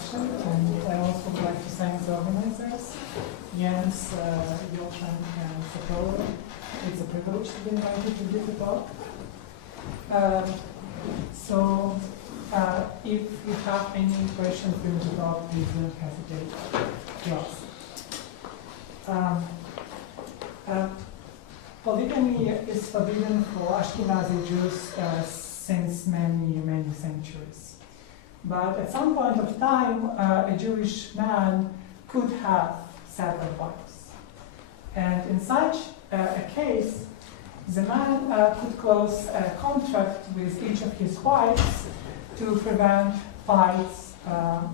question, and I also would like to thank the organizers, Jens, Jochen, and Sakura. It's a privilege to be invited to give the talk. If you have any questions during the talk, please don't hesitate to ask. Polygamy is forbidden for Ashkenazi Jews since many centuries. But at some point of time, a Jewish man could have several wives. And in such a case, the man could close a contract with each of his wives to prevent fights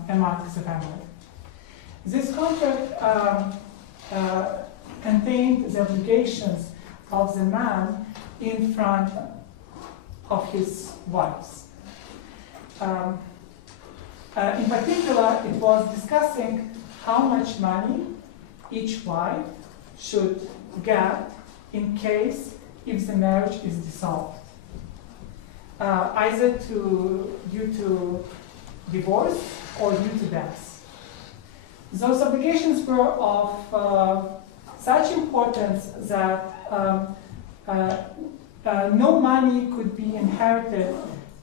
among the family. This contract contained the obligations of the man in front of his wives. In particular, it was discussing how much money each wife should get in case if the marriage is dissolved, either due to divorce or due to death. Those obligations were of such importance that no money could be inherited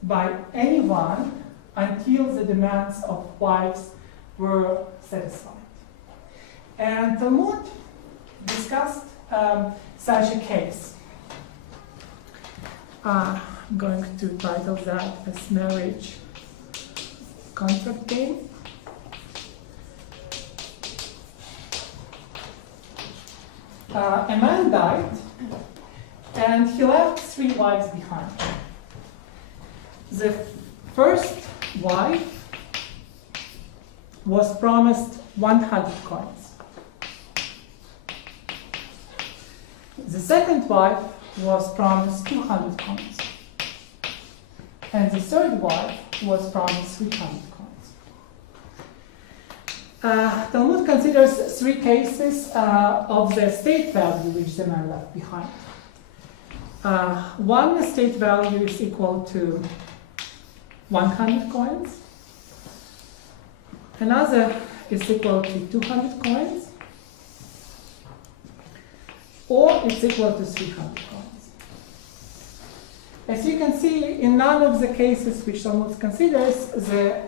by anyone until the demands of wives were satisfied. And Talmud discussed such a case. I'm going to title that as Marriage Contract Game. A man died, and he left 3 wives behind. The first wife was promised 100 coins. The second wife was promised 200 coins. And the third wife was promised 300 coins. Talmud considers 3 cases of the estate value which the man left behind. One estate value is equal to 100 coins. Another is equal to 200 coins. Or it's equal to 300 coins. As you can see, in none of the cases which Talmud considers, the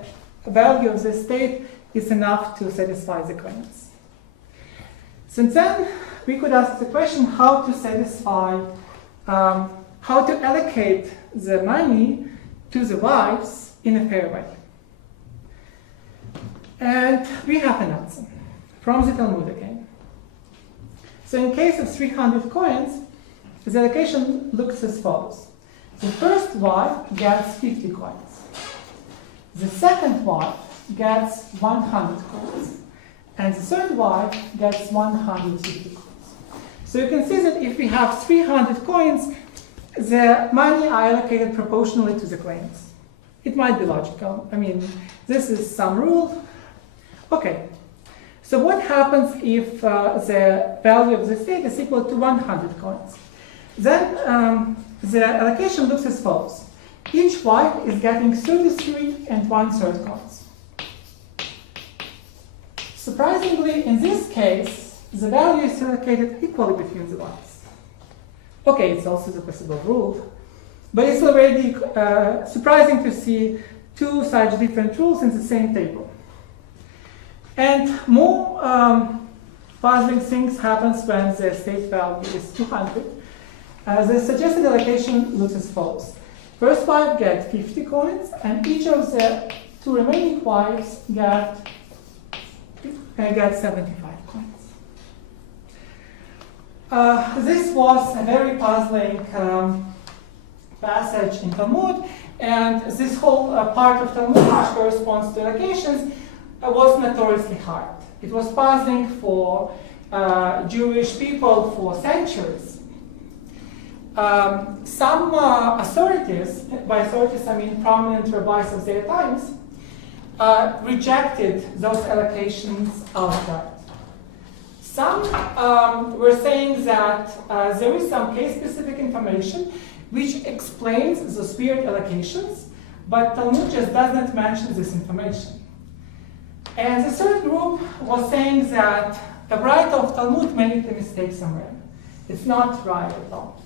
value of the estate is enough to satisfy the claims. Since then, we could ask the question how to satisfy, how to allocate the money to the wives in a fair way. And we have an answer from the Talmud again. So in case of 300 coins, the allocation looks as follows. The first wife gets 50 coins. The second wife gets 100 coins. And the third wife gets 150 coins. So you can see that if we have 300 coins, the money are allocated proportionally to the claims. It might be logical. I mean, this is some rule. Okay. So what happens if the value of the estate is equal to 100 coins? Then the allocation looks as follows. Each wife is getting 33 and 1/3 coins. Surprisingly, in this case, the value is allocated equally between the wives. Okay, it's also the possible rule, but it's already surprising to see 2 such different rules in the same table. And more puzzling things happens when the estate value is 200. The suggested allocation looks as follows. First wife gets 50 coins, and each of the 2 remaining wives get 75 coins. This was a very puzzling passage in Talmud, and this whole part of Talmud which corresponds to allocations was notoriously hard. It was puzzling for Jewish people for centuries. Some authorities, by authorities I mean prominent rabbis of their times, rejected those allocations outright. Some were saying that there is some case-specific information which explains those weird allocations, but Talmud just does not mention this information. And the third group was saying that the writer of Talmud made a mistake somewhere. It's not right at all.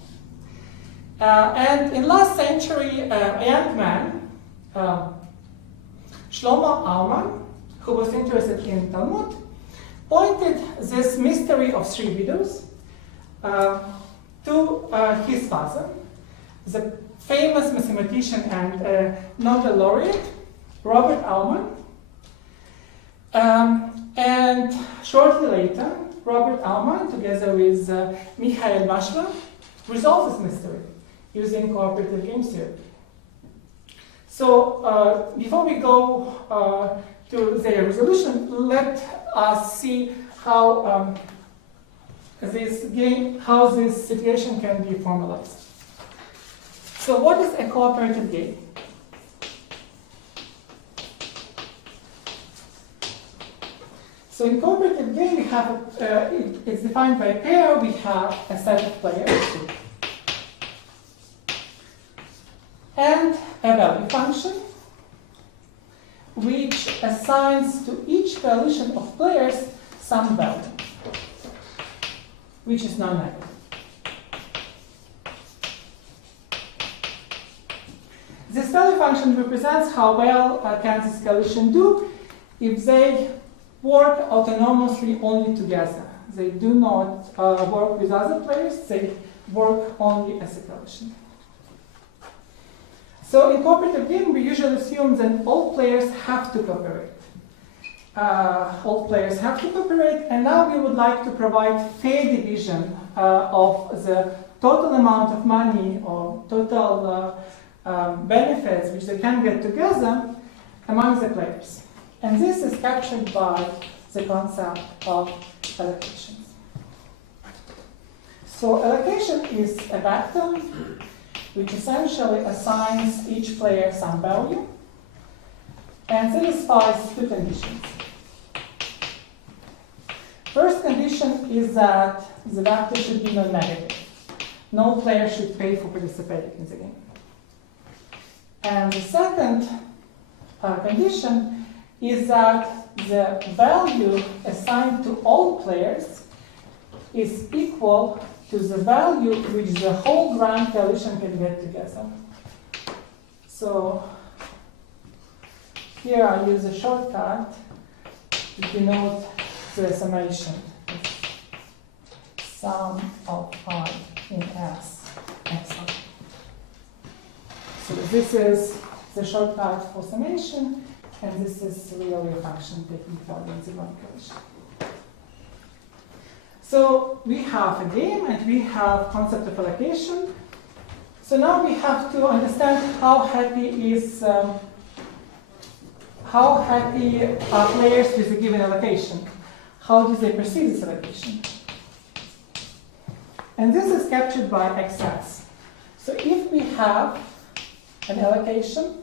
And in last century, a young man, Shlomo Aumann, who was interested in Talmud, pointed this mystery of three widows to his father, the famous mathematician and Nobel laureate, Robert Aumann. And shortly later, Robert Aumann, together with Michael Vashla, resolved this mystery using cooperative game theory. So before we go to the resolution, let us see how this situation can be formalized. So what is a cooperative game? So in cooperative game, we have it's defined by a pair. We have a set of players and a value function, which assigns to each coalition of players some value, which is non-negative. This value function represents how well can this coalition do if they work autonomously only together. They do not work with other players, they work only as a coalition. So in cooperative game, we usually assume that all players have to cooperate. All players have to cooperate, and now we would like to provide fair division of the total amount of money or total benefits which they can get together among the players. And this is captured by the concept of allocations. So allocation is a vector which essentially assigns each player some value and satisfies two conditions. First condition is that the vector should be non-negative. No player should pay for participating in the game. And the second condition is that the value assigned to all players is equal to the value which the whole grand coalition can get together. So here I use a shortcut to denote the summation. Sum of I in S, excellent. So this is the shortcut for summation, and this is really a function taking value in the grand coalition. So we have a game and we have concept of allocation. So now we have to understand how happy are players with a given allocation. How do they perceive this allocation? And this is captured by XS. So if we have an allocation,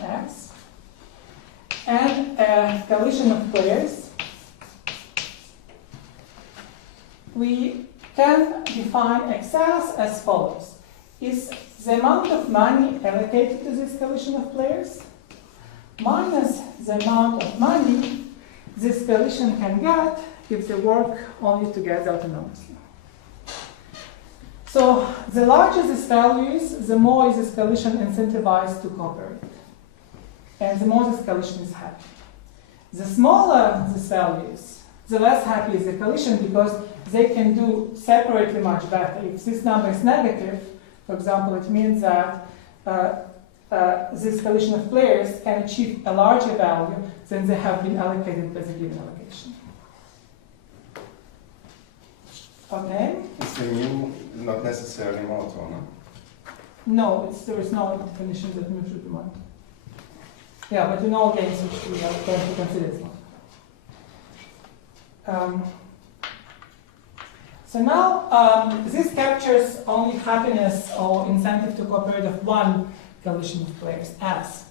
X, and a coalition of players, we can define XS as follows. Is the amount of money allocated to this coalition of players minus the amount of money this coalition can get if they work only together autonomously. So the larger this value is, the more is this coalition incentivized to cooperate. And the more this coalition is happy. The smaller this value is, the less happy is the coalition because they can do separately much better. If this number is negative, for example, it means that this coalition of players can achieve a larger value than they have been allocated by the given allocation. Okay? Is the mu not necessarily monotone? No, there is no definition that mu should be monotone. Yeah, but in all games which we are going to consider as monotone. So now this captures only happiness or incentive to cooperate of one coalition of players, S.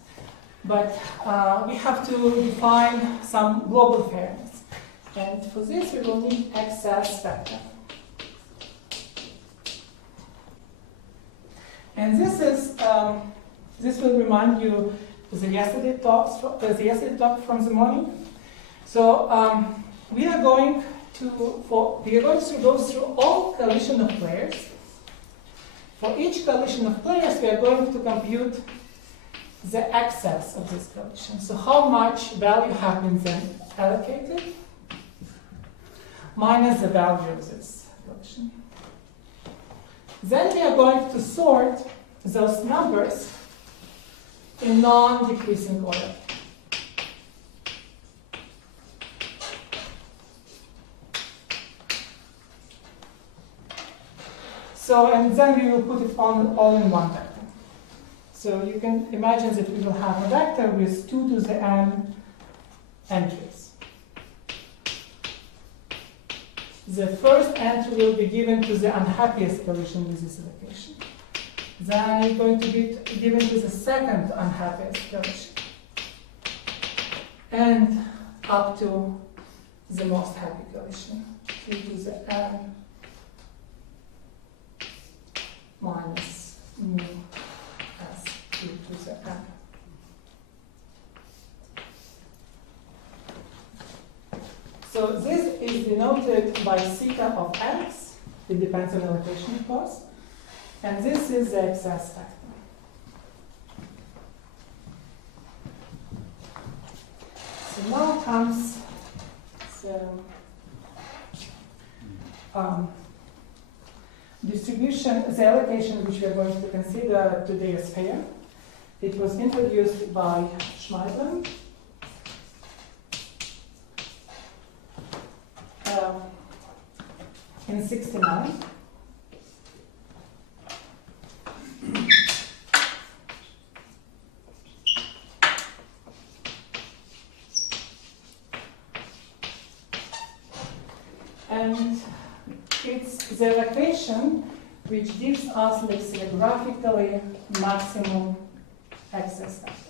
But we have to define some global fairness. And for this we will need XS vector. And this will remind you the yesterday talk from the morning. So we are going to go through all coalition of players. For each coalition of players, we are going to compute the excess of this coalition. So how much value has been then allocated minus the value of this coalition. Then we are going to sort those numbers in non-decreasing order. So, and then we will put it all in one vector. So you can imagine that we will have a vector with 2 to the n entries. The first entry will be given to the unhappiest coalition with this allocation. Then it's going to be given to the second unhappiest coalition. And up to the most happy coalition, 3 to the n minus mu as 2 to the n. So this is denoted by theta of x. It depends on allocation, of course. And this is the excess factor. So now comes the distribution, the allocation which we are going to consider today as fair. It was introduced by Schmeidler in 1969. And it's the allocation which gives us, let's say, graphically maximum excess factor.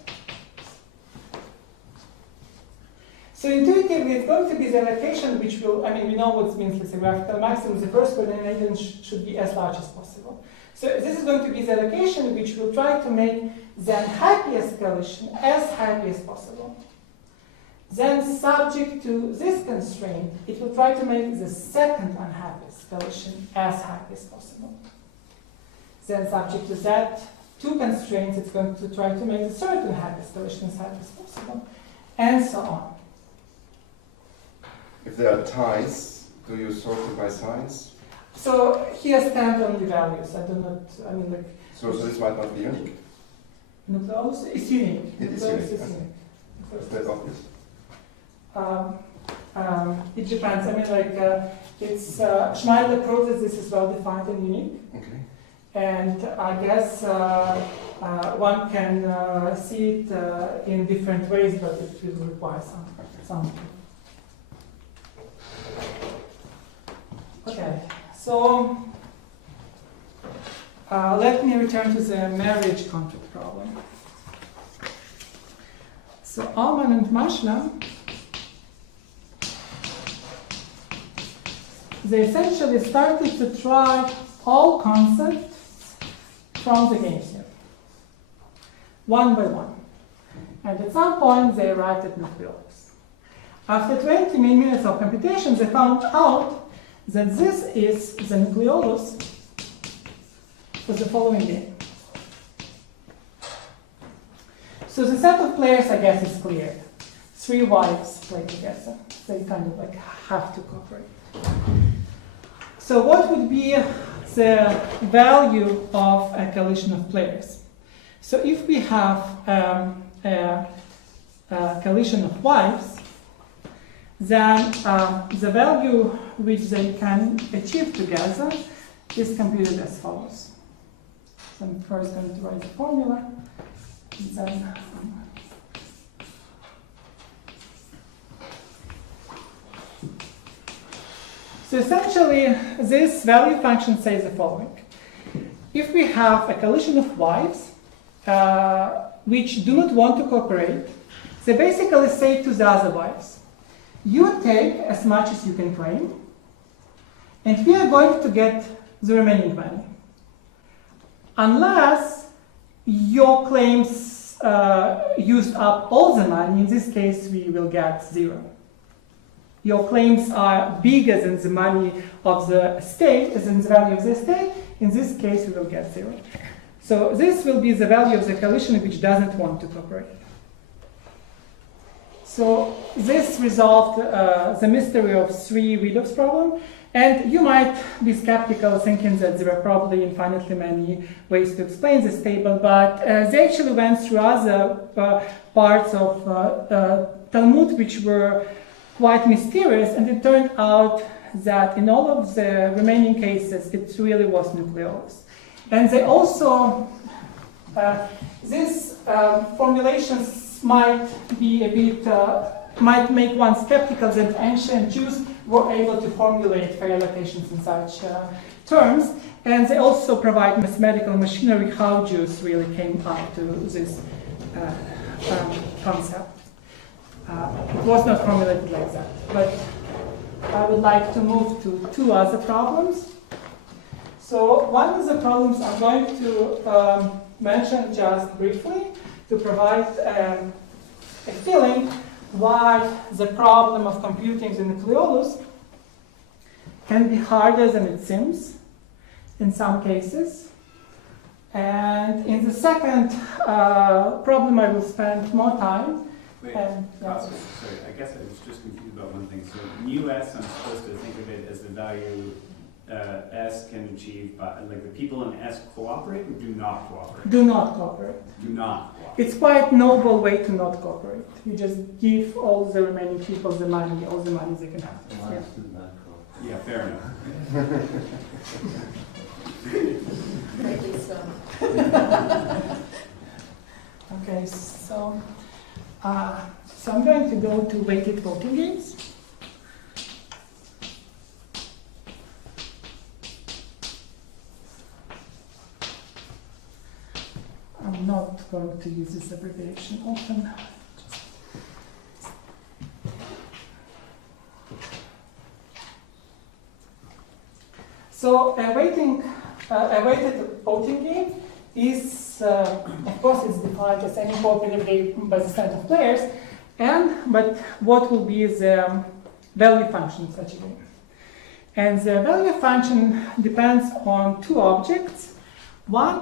So intuitively, it's going to be the allocation which will, I mean, we know what means, let's say, graphical maximum. The first coordinate should be as large as possible. So this is going to be the allocation which will try to make the unhappiest coalition as happy as possible. Then, subject to this constraint, it will try to make the second unhappiest coalition as happy as possible. Then, subject to that two constraints, it's going to try to make the third unhappiest coalition as happy as possible, and so on. If there are ties, do you sort it by size? So here stand only values. I do not, I mean, like. So this might not be unique. Nucleolus is unique. It is Nucleolus unique. is unique. Is that obvious? It depends. I mean, like, it's Schmeidler proves that this is well defined and unique. Okay. And I guess one can see it in different ways, but it will require some. Okay, so let me return to the marriage contract problem. So Allman and Maschler, they essentially started to try all concepts from the game theory, one by one. And at some point, they arrived at Nucleolus. After 20 minutes of computation, they found out that this is the Nucleolus for the following game. So the set of players, I guess, is clear. 3 wives play together. They kind of like have to cooperate. So what would be the value of a coalition of players? So if we have a coalition of wives, then the value which they can achieve together is computed as follows. So I'm first going to write the formula, and then so essentially, this value function says the following. If we have a coalition of wives which do not want to cooperate, they basically say to the other wives, you take as much as you can claim, and we are going to get the remaining money. unless your claims used up all the money. In this case, we will get 0. Your claims are bigger than the money of the state, as in the value of the state. In this case, we will get 0. So this will be the value of the coalition which doesn't want to cooperate. So this resolved the mystery of 3 redox problem. And you might be skeptical, thinking that there are probably infinitely many ways to explain this table, but they actually went through other parts of Talmud which were quite mysterious, and it turned out that in all of the remaining cases, it really was Nucleolus. And they also, these formulations might be a bit, might make one skeptical that ancient Jews were able to formulate fair allocations in such terms, and they also provide mathematical machinery how Jews really came up to this concept. It was not formulated like that, but I would like to move to 2 other problems. So one of the problems I'm going to mention just briefly to provide a feeling why the problem of computing the nucleolus can be harder than it seems in some cases. And in the second problem, I will spend more time. Wait, and, yeah. sorry, I guess I was just confused about one thing. So mu(s), I'm supposed to think of it as the value S can achieve by, like, the people in S cooperate or do not cooperate? Do not cooperate. Do not cooperate. It's quite noble way to not cooperate. You just give all the remaining people the money, all the money they can have. Yeah, Yeah, fair enough. Rightly so. Okay, so I'm going to go to weighted voting games. I'm not going to use this abbreviation often. So a weighted voting game is, of course, it's defined as any cooperative game by the set of players, but what will be the value function of such a game? And the value function depends on 2 objects. One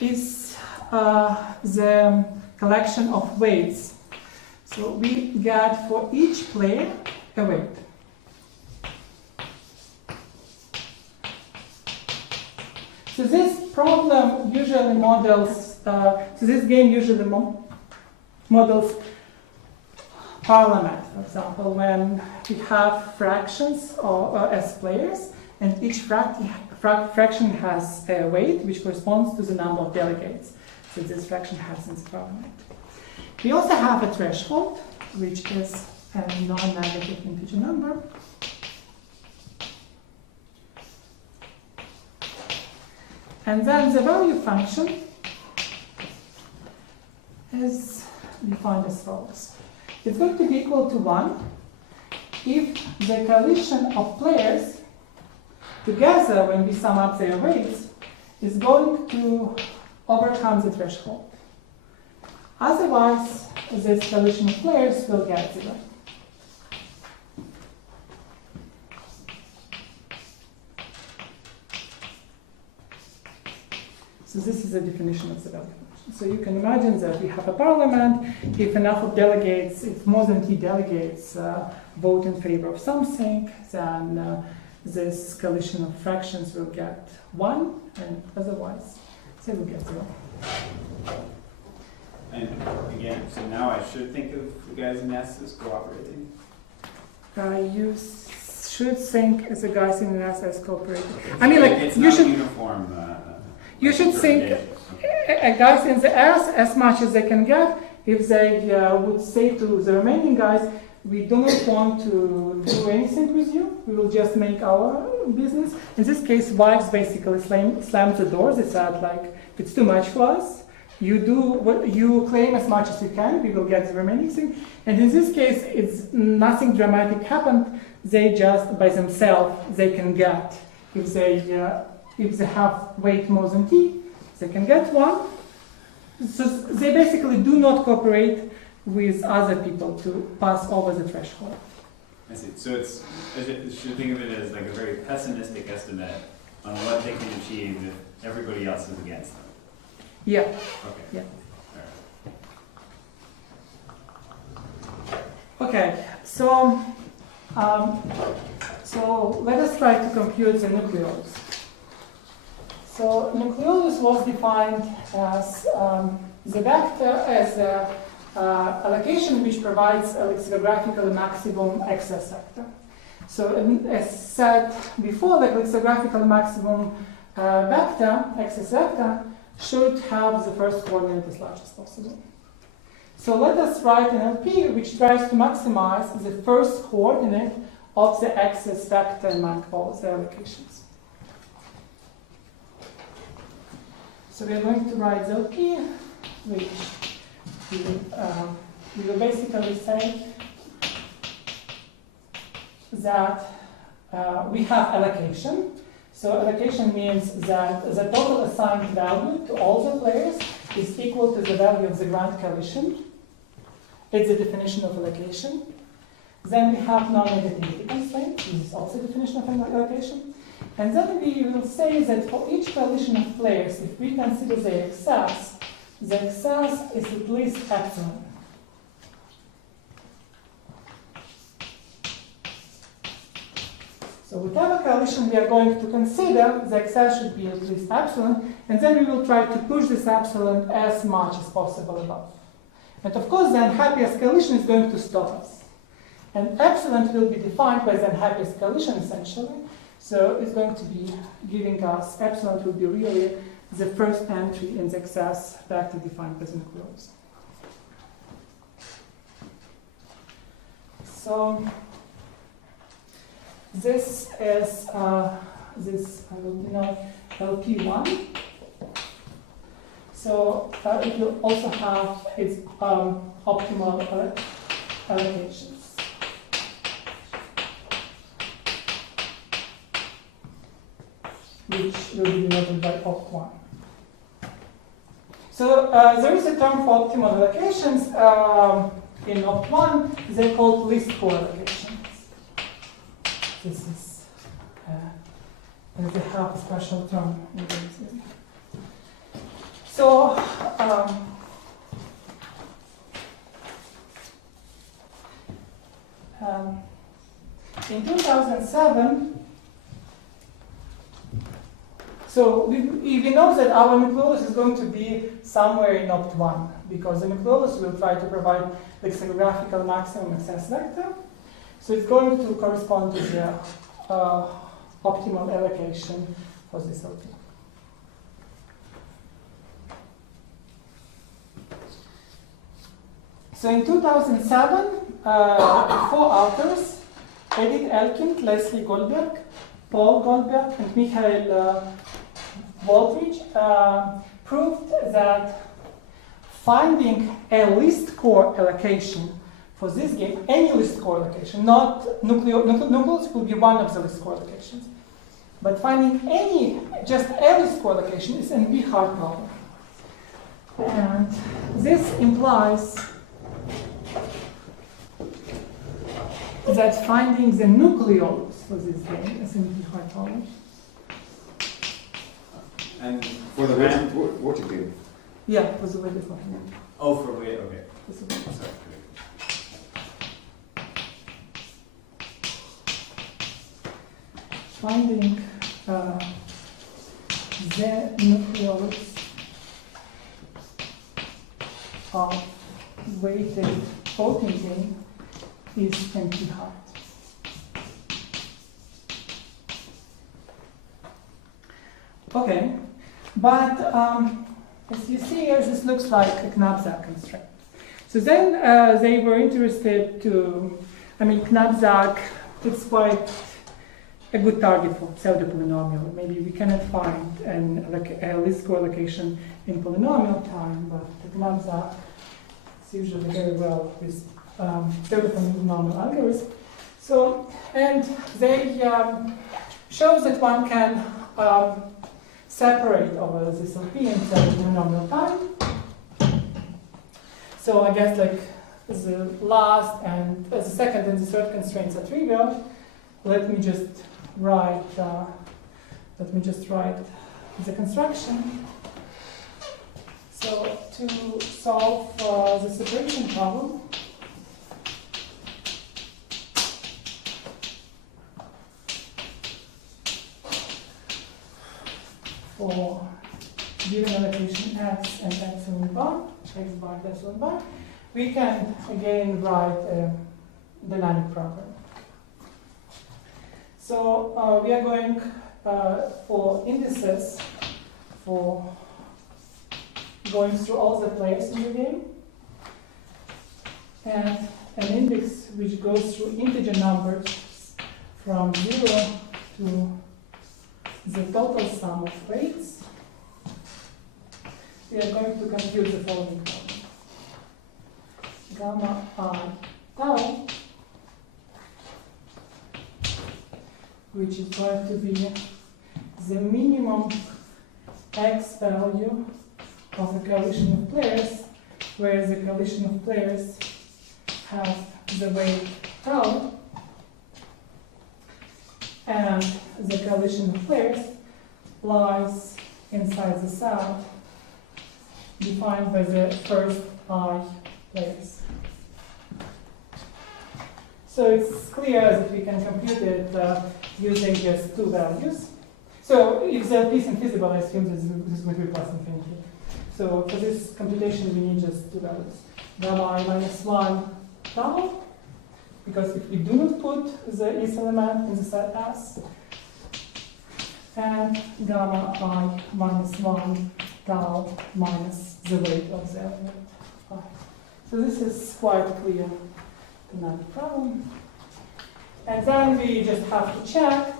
is the collection of weights. So we get for each player a weight. So this problem usually models, so this game usually models parliament, for example, when we have fractions as players, and each fraction has a weight which corresponds to the number of delegates that this fraction has in the parliament. We also have a threshold, which is a non-negative integer number. And then the value function is defined as follows. It's going to be equal to 1 if the coalition of players together, when we sum up their weights, is going to overcome the threshold. Otherwise, this coalition of players will get 0. So this is the definition of the value function. So you can imagine that we have a parliament. If enough of delegates, if more than 3 delegates vote in favor of something, then this coalition of fractions will get 1, and otherwise they will get 0. And again, so now I should think of the guys in S as cooperating? You should think as a guys in an S as cooperating. I mean, Like, like, it's you not should, uniform. you should think interpretation. guys in the S as much as they can get. If they would say to the remaining guys, we do not want to do anything with you, we will just make our business. In this case, wives basically slammed the doors. They said, like, it's too much for us. you do what you claim as much as you can, we will get the remaining thing. And in this case, it's nothing dramatic happened. They just by themselves they can get if they have weight more than t, they can get 1. So they basically do not cooperate with other people to pass over the threshold. I see. So you should think of it as like a very pessimistic estimate on what they can achieve if everybody else is against them. Yeah. Okay. Yeah. All right. Okay. So let us try to compute the nucleolus. So nucleolus was defined as the vector as the allocation which provides a lexicographical maximum excess vector. So as said before, the lexicographical maximum vector, excess vector, should have the first coordinate as large as possible. So let us write an LP which tries to maximize the first coordinate of the excess vector among all the allocations. So we are going to write the LP, which we will basically say that we have allocation. So allocation means that the total assigned value to all the players is equal to the value of the grand coalition. It's the definition of allocation. Then we have non-negativity constraint. This is also the definition of allocation. And then we will say that for each coalition of players, if we consider the excess is at least epsilon. So whatever coalition we are going to consider, the excess should be at least epsilon, and then we will try to push this epsilon as much as possible above. And of course, the unhappiest coalition is going to stop us. And epsilon will be defined by the unhappiest coalition, essentially. So it's going to be giving us, epsilon will be really the first entry in the excess vector defined by the nucleolus. So this is this I will denote LP1. So it will also have its optimal allocations. Which will be denoted by opt1. So there is a term for optimal allocations in opt1. They're called least score allocations. This is, and they have a special term in this. So in 2007. So we know that our nucleolus is going to be somewhere in opt1 because the nucleolus will try to provide lexicographical maximum excess vector. So it's going to correspond to the optimal allocation for this LP. So in 2007, 4 authors, Edith Elkind, Leslie Goldberg, Paul Goldberg, and Michael Waldrich proved that finding a least score allocation for this game, any least score allocation, not nucleolus will be one of the least score allocations, but finding just a least score allocation is an NP hard problem. And this implies that finding the nucleolus for this game is an NP hard problem. And For the water game. Yeah, for the way it's looking at. oh, for weight, okay. This is what- Sorry. Finding the nucleolus of weighted voting game is NP hard. Okay, but as you see here, this looks like a Knapsack constraint. So then they were interested to, Knapsack, it's quite a good target for pseudo-polynomial. Maybe we cannot find a least square location in polynomial time, but it maps up usually very well with pseudo-polynomial algorithms. So, and they shows that one can separate over this LP in pseudo-polynomial time. So I guess like the last and the second and the third constraints are trivial. Let me just write the construction. So to solve the separation problem, for given allocation x and epsilon bar, x bar and epsilon bar, we can again write a dynamic program. So we are going for indices, for going through all the players in the game, and an index which goes through integer numbers from 0 to the total sum of weights. We are going to compute the following problem. Gamma I tau, which is going to be the minimum x value of the coalition of players, where the coalition of players has the weight tau, and the coalition of players lies inside the cell defined by the first I players. So it's clear that we can compute it using just two values. So if the LP is infeasible, I assume this would be plus infinity. So for this computation, we need just two values. Gamma I minus 1 tau, because if we do not put the is element in the set S, and gamma I minus 1 tau minus the weight of the element I. So this is quite clear dynamic problem. And then we just have to check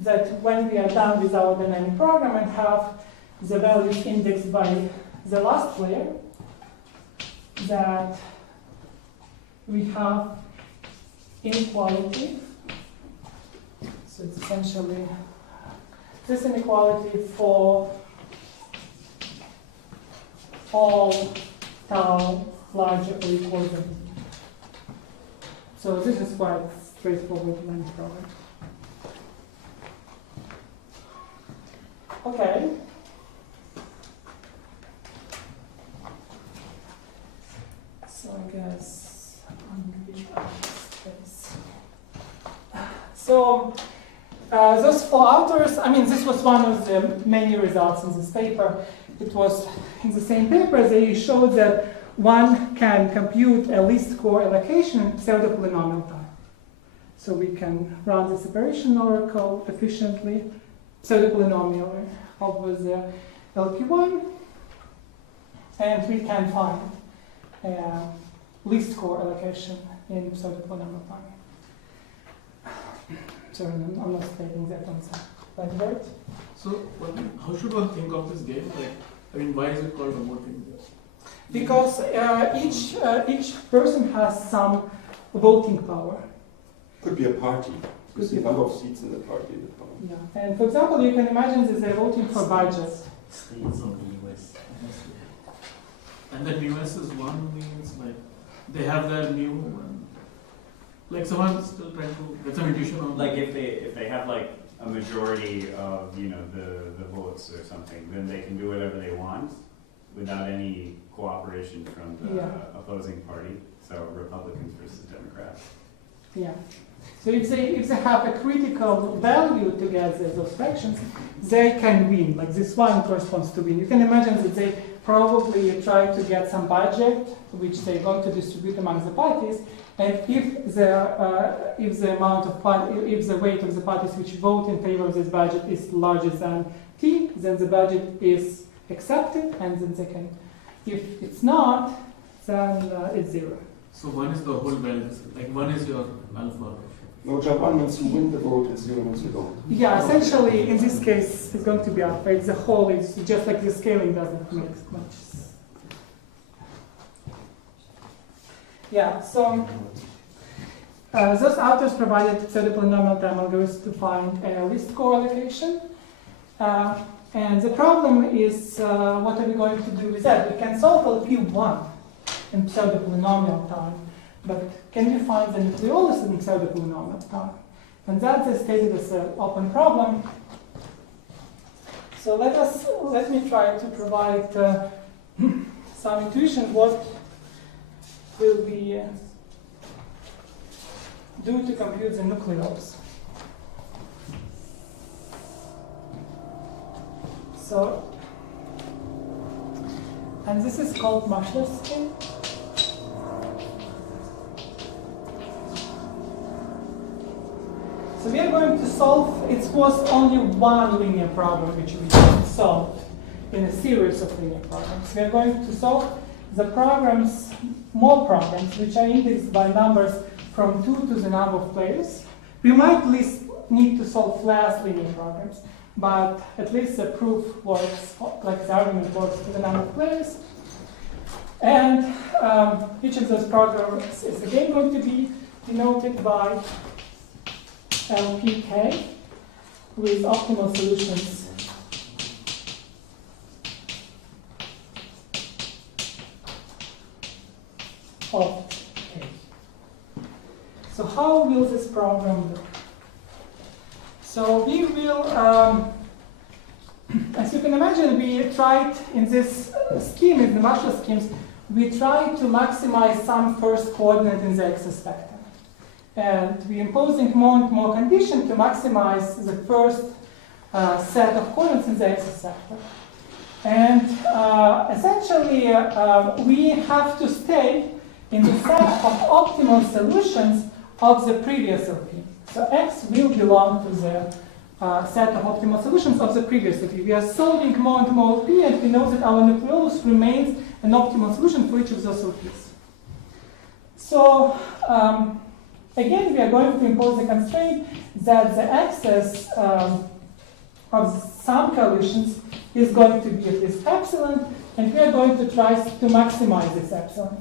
that when we are done with our dynamic program and have the values indexed by the last player, that we have inequality. So it's essentially this inequality for all tau larger or equal than t. So this is quite straightforward dynamic program. Okay. So I guess I'm going to be space. So those four authors, I mean, this was one of the many results in this paper. It was in the same paper, they showed that one can compute a least square allocation in pseudo-polynomial time. So we can run the separation oracle efficiently, pseudo-polynomial over the LP1, and we can find least square allocation in pseudo-polynomial time. Sorry, I'm not stating that on that word. So, how should one think of this game? Like, I mean, why is it called a voting game? Because each person has some voting power. Could be a party. Could The be number of seats in the party. Yeah. And for example, you can imagine that they're voting for budget. States in the US. And the US is one means like they have their new one. Like someone's still trying to get some intuition on. Like if they have like a majority of the votes or something, then they can do whatever they want without any cooperation from the opposing party. So Republicans versus Democrats. Yeah. So if they have a critical value to get those fractions, they can win. Like this one corresponds to win. You can imagine that they probably try to get some budget, which they're going to distribute among the parties. And if the amount of if the weight of the parties which vote in favor of this budget is larger than T, then the budget is accepted, and then they can. If it's not, then it's zero. So one is the whole balance. Like one is your alpha. No, job 1 means you win the vote and 0 means you don't. Yeah, essentially, in this case, it's going to be alpha. It's the whole, it's just like the scaling doesn't make much. Yeah, so those authors provided pseudo-polynomial time algorithms to find a least score allocation. And the problem is, what are we going to do with that? We can solve LP1 in pseudo-polynomial time, but can we find the nucleolus in pseudo-polynomial time? And that's stated as an open problem. So let me try to provide some intuition what will we do to compute the nucleolus. So, and this is called Maschler's scheme. So we are going to solve, it was only one linear problem which we solved in a series of linear problems. We are going to solve the programs, more programs, which are indexed by numbers from 2 to the number of players. We might at least need to solve less linear programs, but at least the proof works, like the argument works to the number of players. And each of those programs is again going to be denoted by LPK with optimal solutions of K. So how will this program look? So we will, as you can imagine, we tried in this scheme, in the Maschler schemes, we tried to maximize some first coordinate in the x-axis vector. And we're imposing more and more conditions to maximize the first set of coordinates in the x-axis vector. And essentially, we have to stay in the set of optimal solutions of the previous LP. So x will belong to the set of optimal solutions of the previous LP. We are solving more and more LP, and we know that our nucleolus remains an optimal solution for each of those LPs. So again, we are going to impose the constraint that the axis of some coalitions is going to be at least epsilon, and we are going to try to maximize this epsilon.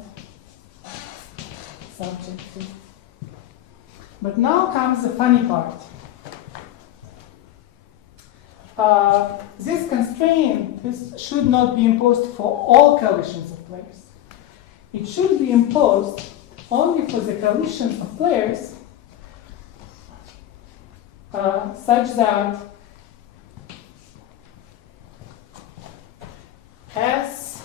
Subject to. But now comes the funny part. This constraint should not be imposed for all coalitions of players. It should be imposed only for the coalitions of players such that S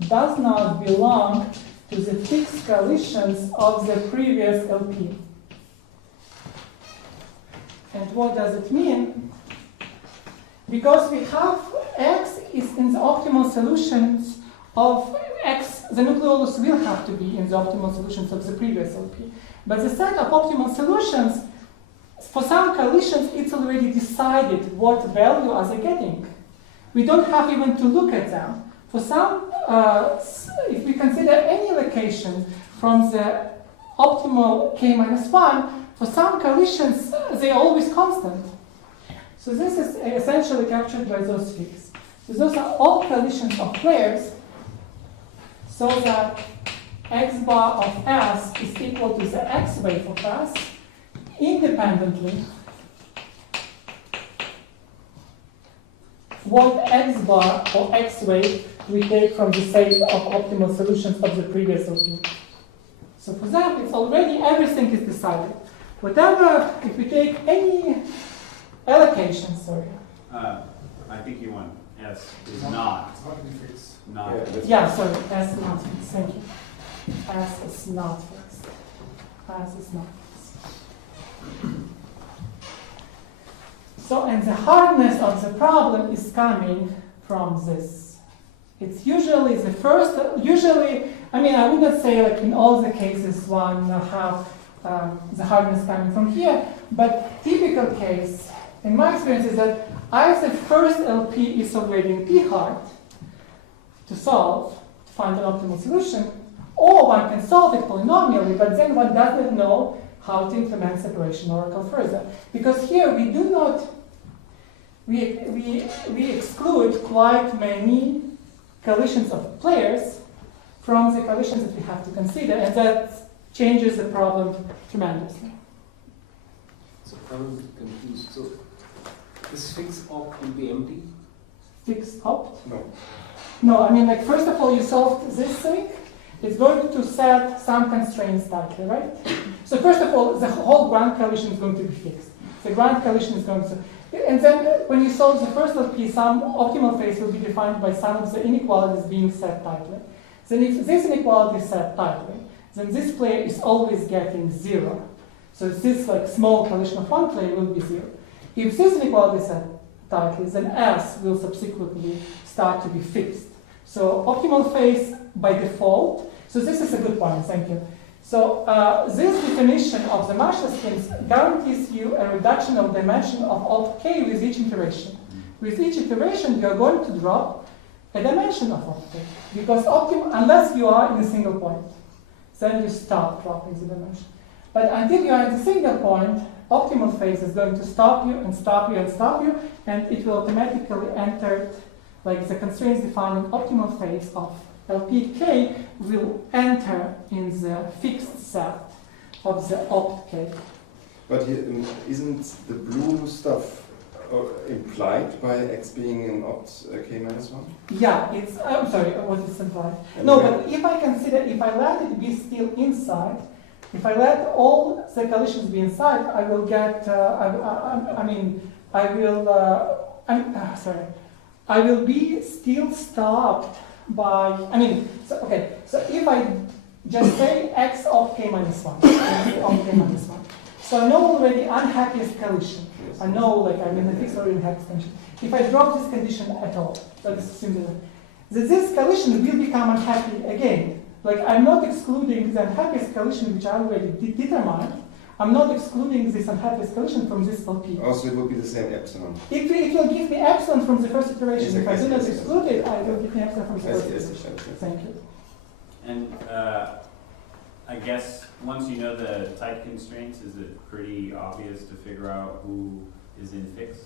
does not belong to the fixed coalitions of the previous LP. And what does it mean? Because we have X is in the optimal solutions of X, the nucleolus will have to be in the optimal solutions of the previous LP. But the set of optimal solutions, for some coalitions, it's already decided what value are they getting. We don't have even to look at them. For some, if we consider any location from the optimal k minus 1, for some coalitions, they're always constant. So this is essentially captured by those figs. So those are all coalitions of players, so that x bar of S is equal to the x wave of S, independently what x bar or x wave we take from the set of optimal solutions of the previous LP. So for that, it's already everything is decided. Whatever, if we take any allocation, sorry. I think you want S is not. Not. Yeah, Sorry, S is not fixed. Thank you. S is not fixed. S is not fixed. So, and the hardness of the problem is coming from this. It's usually the first, I mean, I wouldn't say like in all the cases one have the hardness coming from here, but typical case, in my experience, is that either first LP is already in P hard to solve, to find an optimal solution, Or one can solve it polynomially, but then one doesn't know how to implement separation oracle further. Because here we do not, we exclude quite many collisions of players from the collisions that we have to consider, and that changes the problem tremendously. So I'm a bit confused. So this fixed op will be empty? Fixed opt? No. No, I mean, like, first of all, you solved this thing. It's going to set some constraints tightly, right? So first of all, the whole ground collision is going to be fixed. The ground collision is going to... And then when you solve the first LP, some optimal phase will be defined by some of the inequalities being set tightly. Then if this inequality is set tightly, then this player is always getting 0. So this like small collision of one player will be 0. If this inequality is set tightly, then S will subsequently start to be fixed. So optimal phase by default. So this is a good point, thank you. So this definition of the Marshall schemes guarantees you a reduction of dimension of opt k with each iteration. With each iteration, you are going to drop a dimension of opt k, because unless you are in a single point, then you start dropping the dimension. But until you are at the single point, optimal phase is going to stop you and stop you and stop you, and it will automatically enter, like the constraints defining optimal phase of LPK will enter in the fixed set of the opt k. But here, isn't the blue stuff implied by x being an opt k minus 1? Yeah, it's, I'm sorry, what is implied? No, but if I consider, if I let it be still inside, if I let all the collisions be inside, I will get, I will be still stopped by, so if I just say x of k minus 1, of k minus 1, so I know already unhappiest collision. I know, like, I'm in a fixed or unhappy condition. If I drop this condition at all, that is similar, this collision will become unhappy again. Like, I'm not excluding the unhappiest collision which I already determined. I'm not excluding this unhappiest collision from this LP. Also, it will be the same epsilon. It will give me epsilon from the first iteration. If I do not Yes, exclude it, I will give me epsilon from the first Yes, iteration. yes. Thank you. And I guess once you know the type constraints, is it pretty obvious to figure out who is in fixed?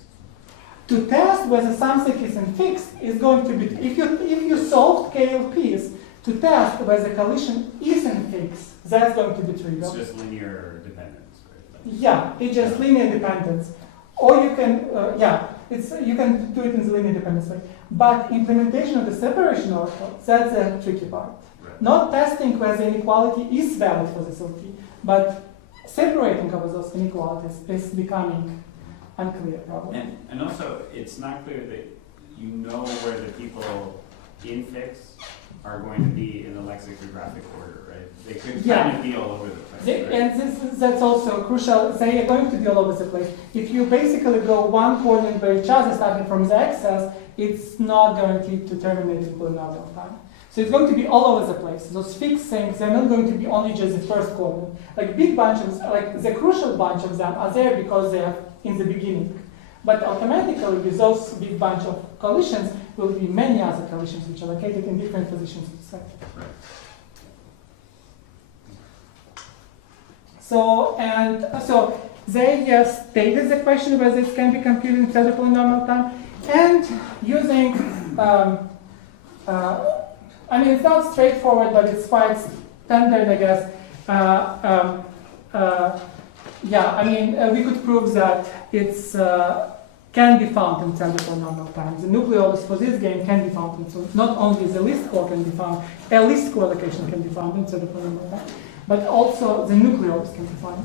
To test whether something is in fixed is going to be, if you solved KLPs, to test whether the collision is in fixed, that's going to be trivial. It's just linear dependence, right? Yeah, it's just linear dependence. Or you can, you can do it in the linear dependence way. But implementation of the separation oracle, that's the tricky part. Right. Not testing whether inequality is valid for this LP, but separating over those inequalities is becoming unclear problem. And also, it's not clear that you know where the people in fix are going to be in the lexicographic order, right? They could kind of be all over the place, right? And that's also crucial. They are going to be all over the place. If you basically go one coordinate by each other, starting from the axis, it's not guaranteed to terminate in polynomial time. So it's going to be all over the place. Those fixed things, they're not going to be only just the first coordinate. Like big bunch of, like the crucial bunch of them are there because they are in the beginning. But automatically, with those big bunch of collisions, will be many other collisions which are located in different positions of the set. Right. So they stated the question whether it can be computed instead of polynomial time, and using, it's not straightforward, but it's quite standard, I guess. We could prove that it's can be found in standard polynomial time. The nucleolus for this game can be found in, so not only the least score can be found, a least score location can be found in standard polynomial time, but also the nucleolus can be found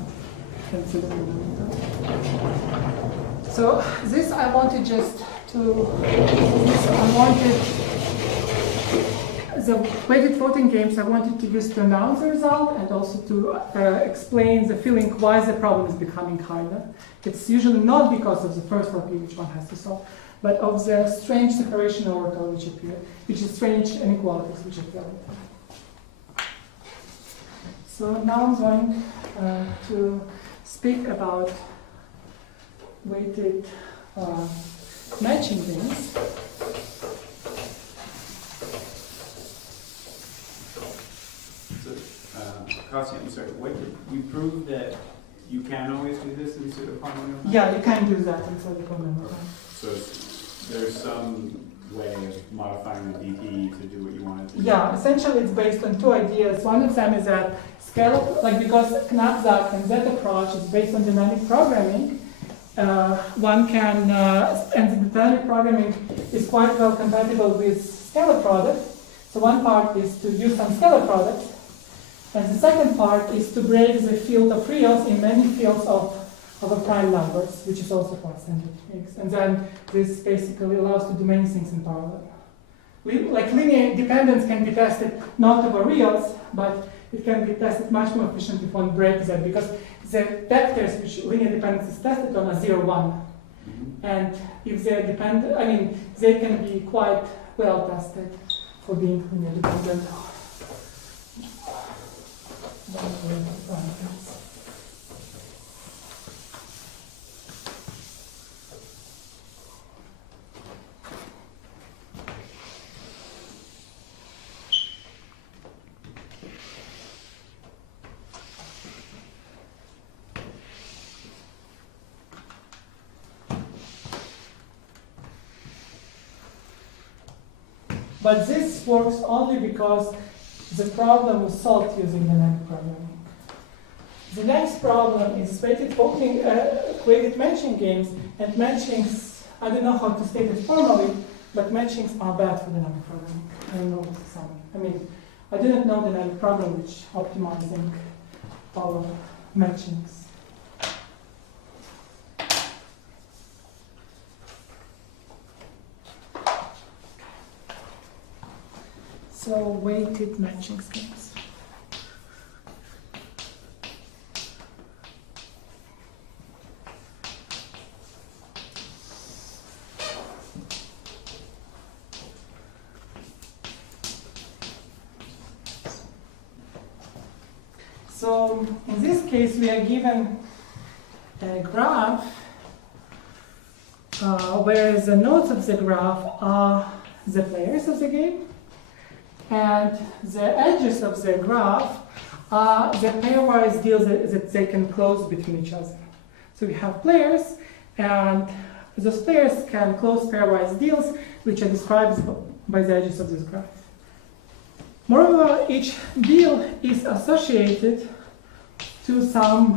in standard polynomial time. So this I wanted just to, the weighted voting games, I wanted to use to announce the result and also to explain the feeling why the problem is becoming harder. It's usually not because of the first LP which one has to solve, but of the strange separation oracle which appear, which is strange inequalities which appear. So now I'm going to speak about weighted matching games. So Kasi, I'm sorry, what did you prove that you can always do this in pseudo-polynomial? Yeah, you can do that in pseudo-polynomial. So there's some way of modifying the DP to do what you want it to do? Yeah, essentially it's based on two ideas. One of them is that because Knapsack and Z approach is based on dynamic programming, one can, and the dynamic programming is quite well compatible with scalar products. So one part is to use some scalar products, and the second part is to break the field of reals in many fields of prime numbers, which is also quite standard. And then this basically allows to do many things in parallel. Like linear dependence can be tested not over reals, but it can be tested much more efficiently if one breaks them, because the vectors which linear dependence is tested on are 0, 1. And if they're dependent, I mean, they can be quite well tested for being linear dependent. But this works only because the problem was solved using dynamic programming. The next problem is weighted matching games, and matchings, I don't know how to state it formally, but matchings are bad for dynamic programming. I don't know this is I mean, I didn't know dynamic programming which optimizing our matchings. So weighted matching schemes. So in this case, we are given a graph where the nodes of the graph are the players of the game, and the edges of the graph are the pairwise deals that they can close between each other. So we have players, and those players can close pairwise deals, which are described by the edges of this graph. Moreover, each deal is associated to some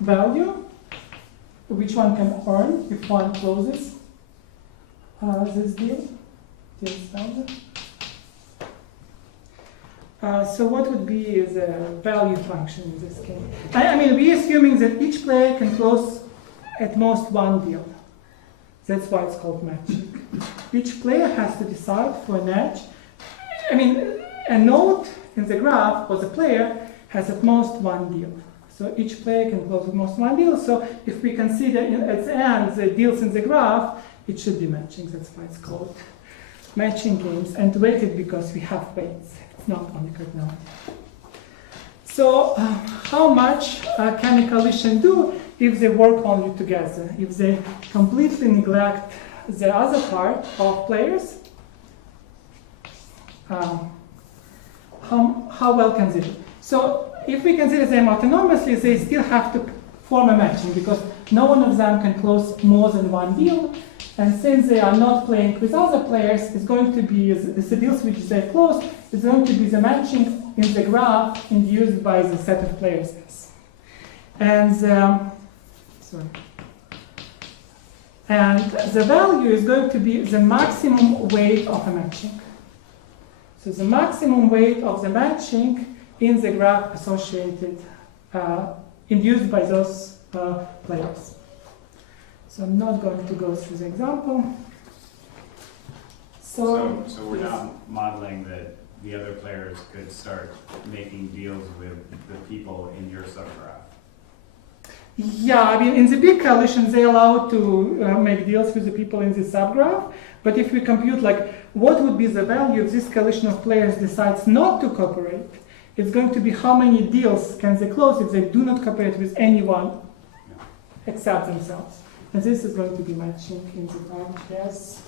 value, which one can earn if one closes this deal. So what would be the value function in this case? I mean, we're assuming that each player can close at most one deal. That's why it's called matching. Each player has to decide for an edge. I mean, a node in the graph or the player has at most one deal. So each player can close at most one deal. So if we consider at the end the deals in the graph, it should be matching. That's why it's called matching games, and weighted because we have weights. Not only cardinality. So how much can a coalition do if they work only together? If they completely neglect the other part of players, how well can they do? So if we consider them autonomously, they still have to form a matching, because no one of them can close more than one deal. And since they are not playing with other players, it's going to be the deals which they close is going to be the matching in the graph induced by the set of players S. And the value is going to be the maximum weight of a matching. So the maximum weight of the matching in the graph associated, induced by those players. So I'm not going to go through the example. So we're not modeling that the other players could start making deals with the people in your subgraph. Yeah, I mean, in the big coalition, they're allowed to make deals with the people in the subgraph. But if we compute, like, what would be the value if this coalition of players decides not to cooperate, it's going to be how many deals can they close if they do not cooperate with anyone except themselves. And this is going to be matching in the graph, yes.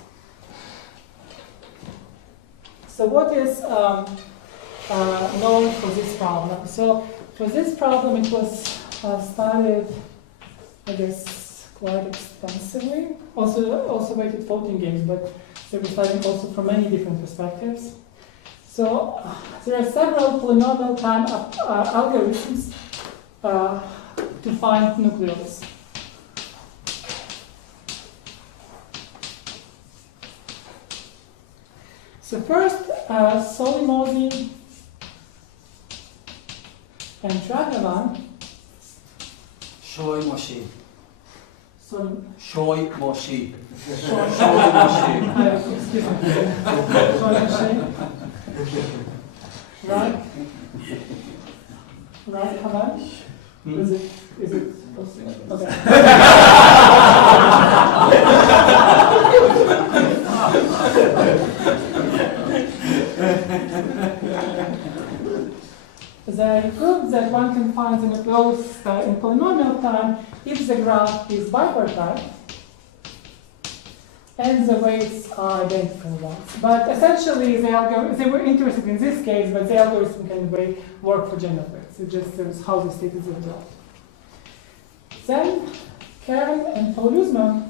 So what is known for this problem. So for this problem, it was studied, I guess, quite extensively. Also weighted voting games, but they were studied also from many different perspectives. So there are several polynomial time algorithms to find Nucleolus. So first, Solimozzi and Dragovan. Shoy Moshi. Excuse Moshi. me. Right? Right, how much? Is it possible? Okay. They proved that one can find the Nucleolus in polynomial time if the graph is bipartite and the weights are identical ones. But essentially, they were interested in this case, but the algorithm can work for general weights. It just shows how the state is resolved. Then, Karen and Paul Luzman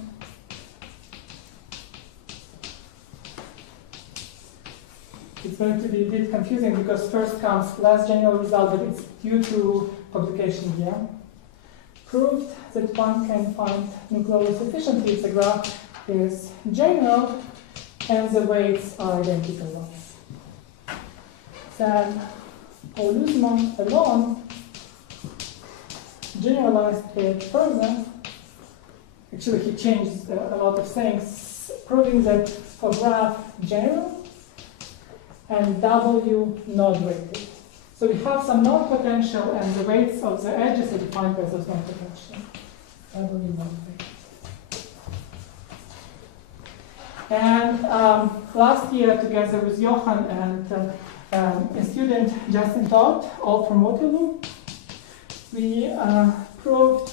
it's going to be a bit confusing because first comes last general result, but it's due to publication here. Proved that one can find Nucleolus efficiently if the graph is general and the weights are identical ones. Then Paul Luzman alone generalized it further. Actually, he changed a lot of things, proving that for graph general and W node weighted. So we have some node potential and the weights of the edges are defined by those node potential. W node weighted. And last year, together with Johan and a student, Justin Todd, all from Waterloo, we proved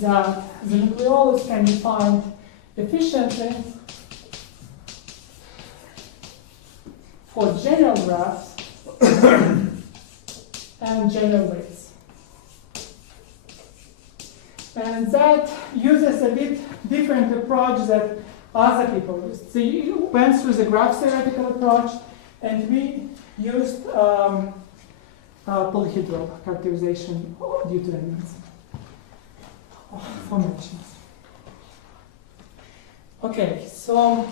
that the Nucleolus can be found efficiently for general graphs and general weights. And that uses a bit different approach that other people used. So you went through the graph theoretical approach, and we used polyhedral characterization due to elements formations. Okay, so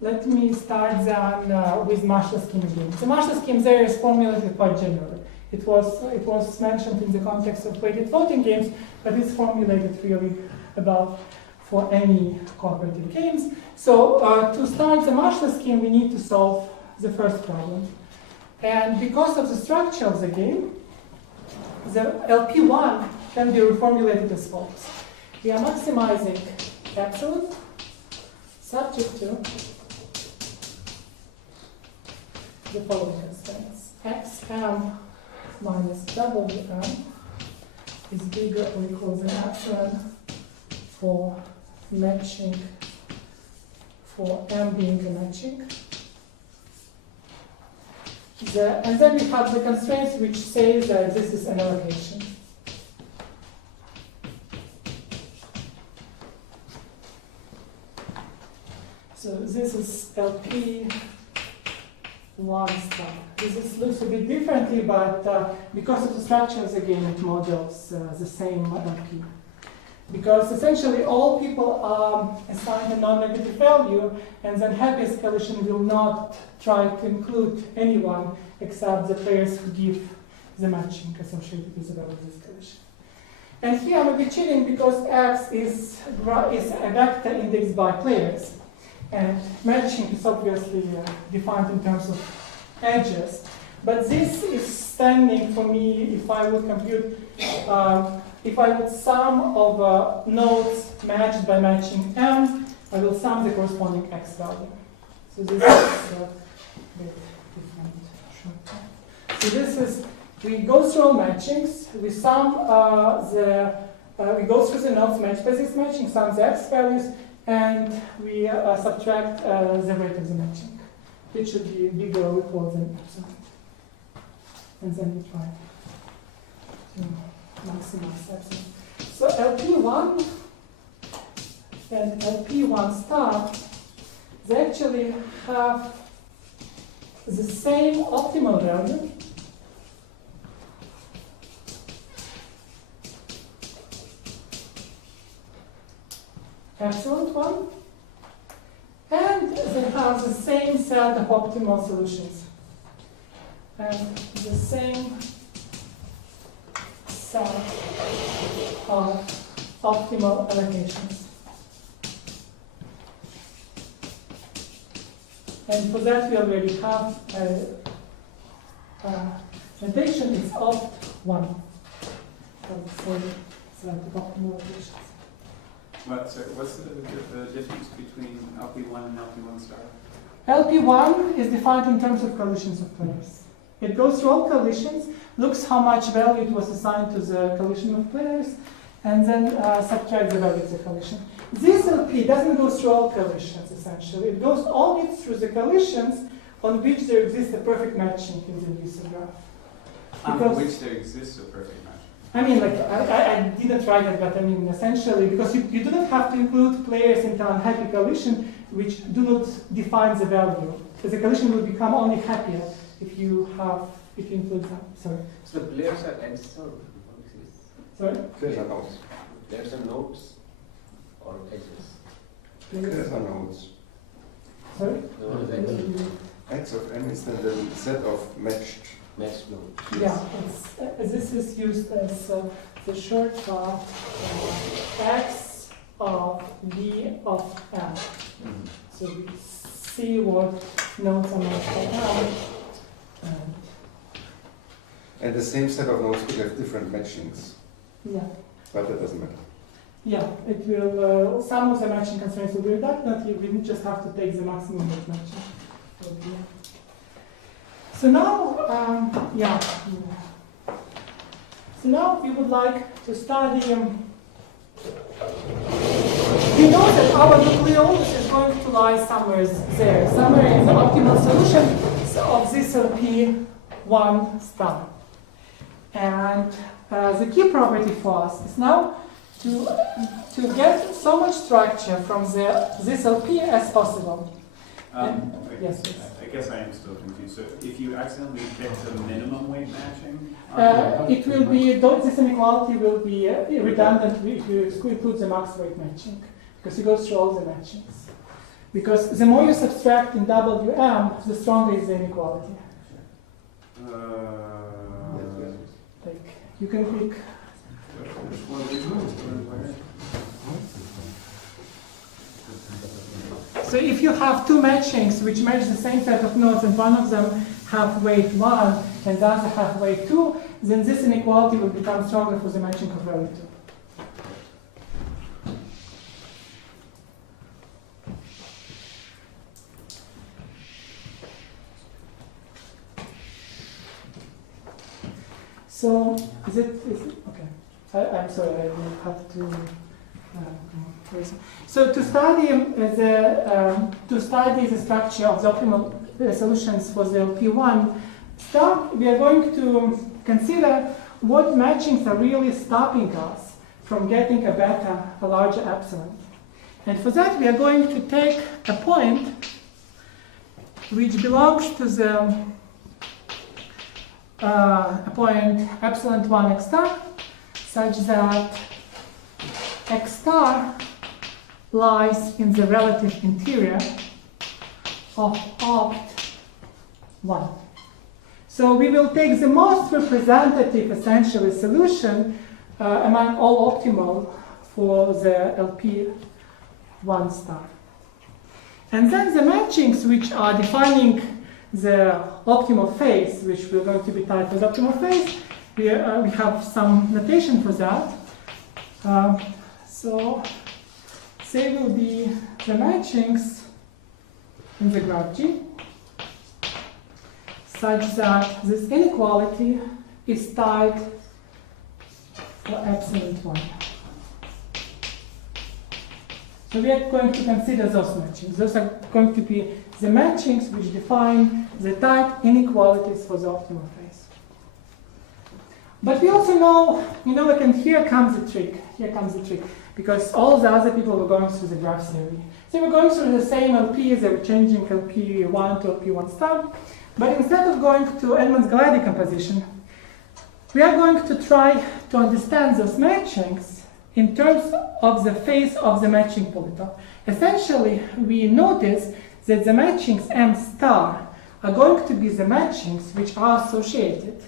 let me start then with Marshall scheme again. The Marshall scheme there is formulated quite generally. It was mentioned in the context of weighted voting games, but it's formulated really about for any cooperative games. So to start the Marshall scheme, we need to solve the first problem. And because of the structure of the game, the LP1 can be reformulated as follows. We are maximizing epsilon subject to the following constraints. Xm minus Wm is bigger or equal than epsilon for matching, for M being a matching. And then we have the constraints which say that this is an allocation. So this is LP1 star. This looks a bit differently, but because of the structure of the game, it models the same LP. Because essentially all people are assigned a non-negative value, and then happy escalation will not try to include anyone except the players who give the matching associated with the value of the escalation. And here I'm a bit cheating because X is a vector indexed by players. And matching is obviously defined in terms of edges. But this is standing for me if I would compute, if I would sum of nodes matched by matching M, I will sum the corresponding X value. So this is a bit different. So this is, we go through all matchings, we sum we go through the nodes matched by this matching, sum the X values, and we subtract the rate of the matching. It should be bigger or equal than epsilon. And then we try to maximize epsilon. So LP1 and LP1 star, they actually have the same optimal value. Epsilon 1, and they have the same set of optimal solutions and the same set of optimal allocations. And for that we already have a notation, it's opt1 for the same set of optimal allocations. So what's the difference between LP1 and LP1 star? LP1 is defined in terms of collisions of players. It goes through all collisions, looks how much value it was assigned to the collision of players, and then subtracts the value of the collision. This LP doesn't go through all collisions, essentially. It goes only through the collisions on which there exists a perfect matching in the user graph. On which there exists a perfect match. I mean, like, I didn't write it, but I mean, essentially, because you do not have to include players into unhappy collision which do not define the value. Because the collision will become only happier if you include them. Sorry. So the players are edges or axes? Sorry? Players are nodes. Players are nodes or edges? Players are nodes. Sorry? No, what is edge? X of n is then the set of matched. Matched nodes. Yeah, this is used as the shortcut x of v of m. So we see what nodes are matched by m. And the same set of nodes could have different matchings, Yeah. but that doesn't matter. Yeah, it will, some of the matching constraints will be redundant, we just have to take the maximum of matching. So now, So now we would like to study, we know that our nucleolus is going to lie somewhere there, somewhere in the optimal solution of this LP1 star. And the key property for us is now to get so much structure from this LP as possible. Yes, please. I guess I am still confused. So if you accidentally pick the minimum weight matching, it will be, this inequality will be redundant if you include the max weight matching, because it goes through all the matchings. Because the more you subtract in WM, the stronger is the inequality. Like, you can pick. So if you have two matchings which match the same set of nodes and one of them have weight 1 and the other have weight 2, then this inequality will become stronger for the matching of value 2. So, is it okay. I'm sorry, I will have to. So to study the structure of the optimal solutions for the LP1 star, we are going to consider what matchings are really stopping us from getting a larger epsilon. And for that, we are going to take a point which belongs to the a point epsilon 1 x star, such that x star lies in the relative interior of opt 1. So we will take the most representative, essentially, solution among all optimal for the LP1 star. And then the matchings which are defining the optimal phase, which we're going to be typed as optimal phase, we have some notation for that. So they will be the matchings in the graph G, such that this inequality is tied for epsilon 1. So we are going to consider those matchings. Those are going to be the matchings which define the type inequalities for the optimal phase. But we also know, like, and here comes the trick. Here comes the trick. Because all the other people were going through the graph theory. They were going through the same LPs, they were changing LP1 to LP1 star. But instead of going to Edmonds-Gallai decomposition, we are going to try to understand those matchings in terms of the phase of the matching polytope. Essentially, we notice that the matchings M star are going to be the matchings which are associated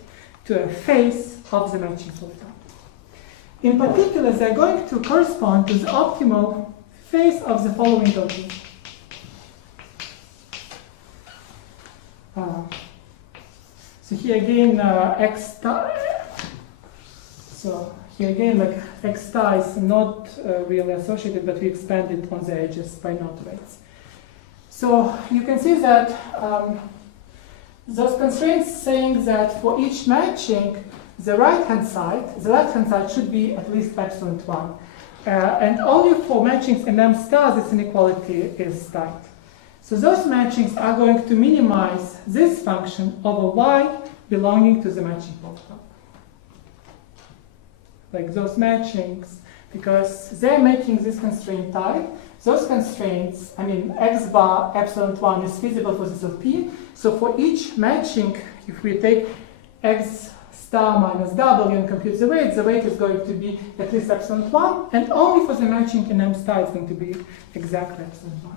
to a phase of the matching polytope. In particular, they're going to correspond to the optimal phase of the following LP. So here again, X star. So here again, like X star is not really associated, but we expand it on the edges by knot weights. So you can see that those constraints saying that for each matching, the left-hand side should be at least epsilon 1. And only for matchings in M stars, this inequality is tight. So those matchings are going to minimize this function over y belonging to the matching polytope. Like those matchings, because they're making this constraint tight, those constraints, x bar epsilon 1 is feasible for this LP. So for each matching, if we take x star minus w and compute the weight is going to be at least epsilon 1, and only for the matching in M star is going to be exactly epsilon 1.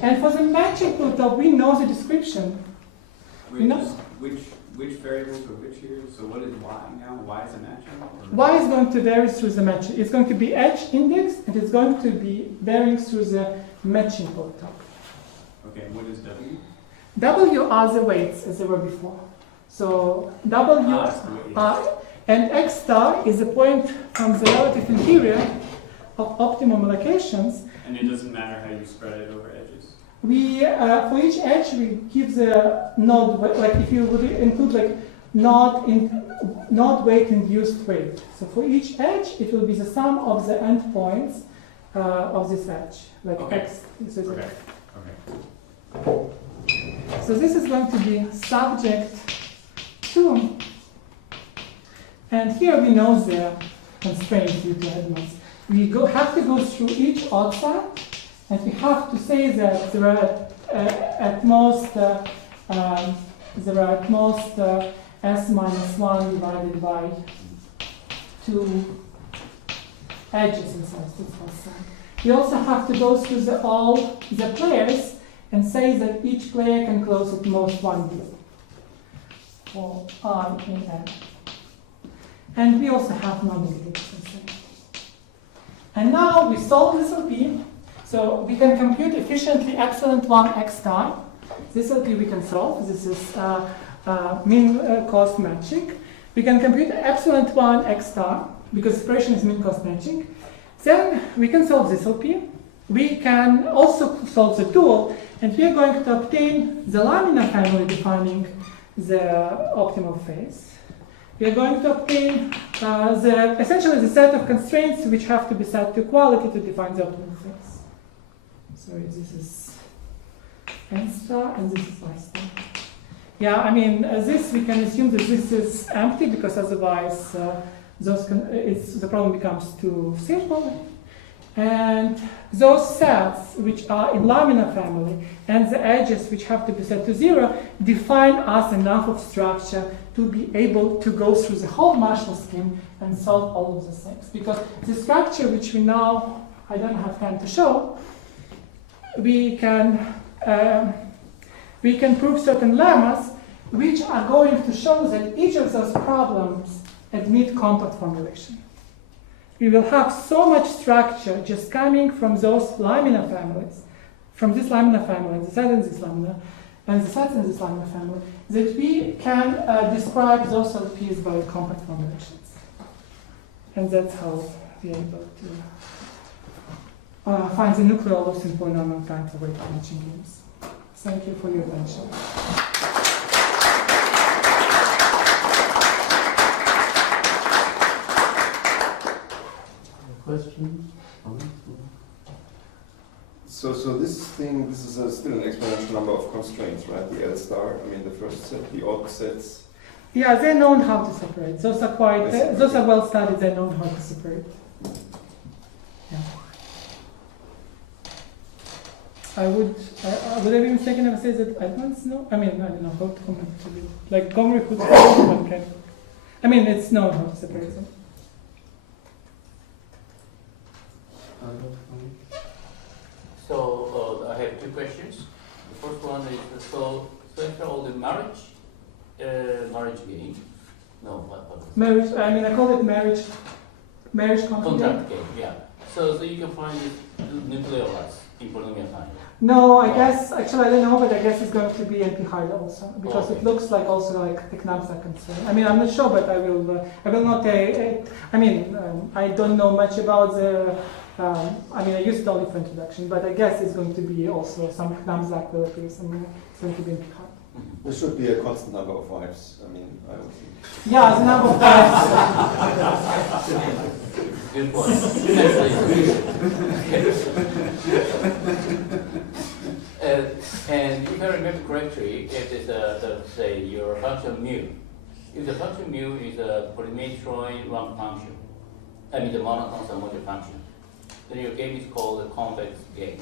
And for the matching polytope, we know the description. Which variables are which here? So what is y now? Y is a matching? Or? Y is going to vary through the matching. It's going to be H index, and it's going to be varying through the matching polytope. Okay, and what is w? W are the weights as they were before. So W and X star is the point from the relative interior of optimum allocations. And it doesn't matter how you spread it over edges? We, for each edge, we give the node, like if you would include like node weight induced weight. So for each edge, it will be the sum of the endpoints of this edge, like okay. X. Okay. So this is going to be subject to, and here we know the constraints due to Edmonds. We have to go through each odd side, and we have to say that there are at most s minus 1 divided by 2 edges inside this odd side. We also have to go through all the players and say that each player can close at most one deal for I in N. And we also have non-negative constraints. And now we solve this LP. So we can compute efficiently epsilon 1 x star. This LP we can solve. This is mean cost matching. We can compute epsilon 1 x star because expression is mean cost matching. Then we can solve this LP. We can also solve the dual, and we are going to obtain the laminar family defining the optimal phase. We are going to obtain essentially the set of constraints which have to be set to equality to define the optimal phase. So this is N star and this is Y star. Yeah, this we can assume that this is empty because otherwise the problem becomes too simple. And those sets which are in laminar family and the edges which have to be set to 0 define us enough of structure to be able to go through the whole Marshall scheme and solve all of these things. Because the structure which we now, I don't have time to show, we can prove certain lemmas which are going to show that each of those problems admit compact formulation. We will have so much structure just coming from those laminar families, from this laminar family, and the set in this laminar, and the sets in this laminar family, that we can describe those LPs by compact formulations. And that's how we are able to find the nucleolus in polynomial time for weight matching games. Thank you for your attention. Questions? So this thing, this is still an exponential number of constraints, right? The L star, I mean the first set, the odd sets. Yeah, they're known how to separate. Those are quite, I see. those are well studied, they're known how to separate. Yeah. I would I be mistaken if I say that I don't know? I mean, I don't know how to comment to it. Like, Gomri could one can. I mean, it's known how to separate them. So I have two questions. The first one is so after all the marriage game. No, what? Marriage, I mean, I call it marriage contract. Contract game, yeah. So you can find it nucleolus in polynomial time. No, I guess, actually I don't know, but I guess it's going to be NP hard also, because Okay. it looks like also like the Kanstantsin constraint. I mean, I'm not sure, but I will not, I mean, I don't know much about the, I mean, I used it only for introduction, but I guess it's going to be also some Kanstantsin relatives, I mean, it's going to be NP hard. There should be a constant number of wives, I mean, I don't think. Yeah, the number of times. Good point. And if I remember correctly, if it's say your function mu, if the function mu is a polynomial rank function, I mean the monoconstant module function, then your game is called a convex game.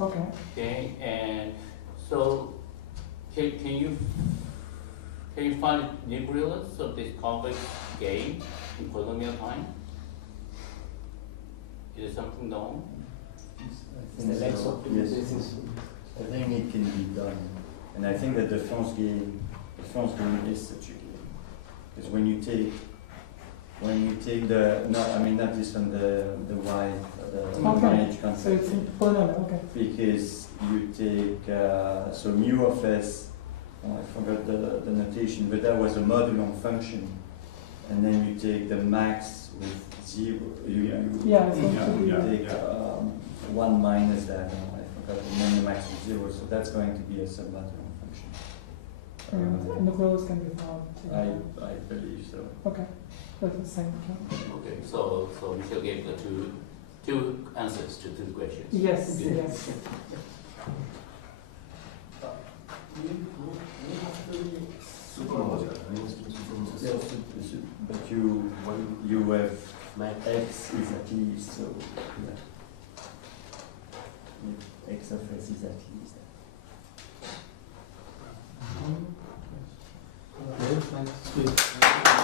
Okay. Okay, and so can you find nucleolus of this convex game in polynomial time? Is it something known? I think so, yes. I think it can be done. And I think that the France game is such a game. Because when you take the, no, I mean not this one, the Y, the Okay. managed So concept. it's in polynomial, okay. Because you take, so mu of S, oh, I forgot the notation, but that was a modular function. And then you take the max with 0. Yeah, it's going to be. You take 1 minus that, I forgot, and then the max is 0, so that's going to be a sublateral function. And nucleolus can be found. I believe so. Okay, that's the same. Okay, so Michelle gave the two answers to two questions. Yes, Good. yes. Yes, but you have x is at least, so yeah. X of s is at least. Okay, thanks.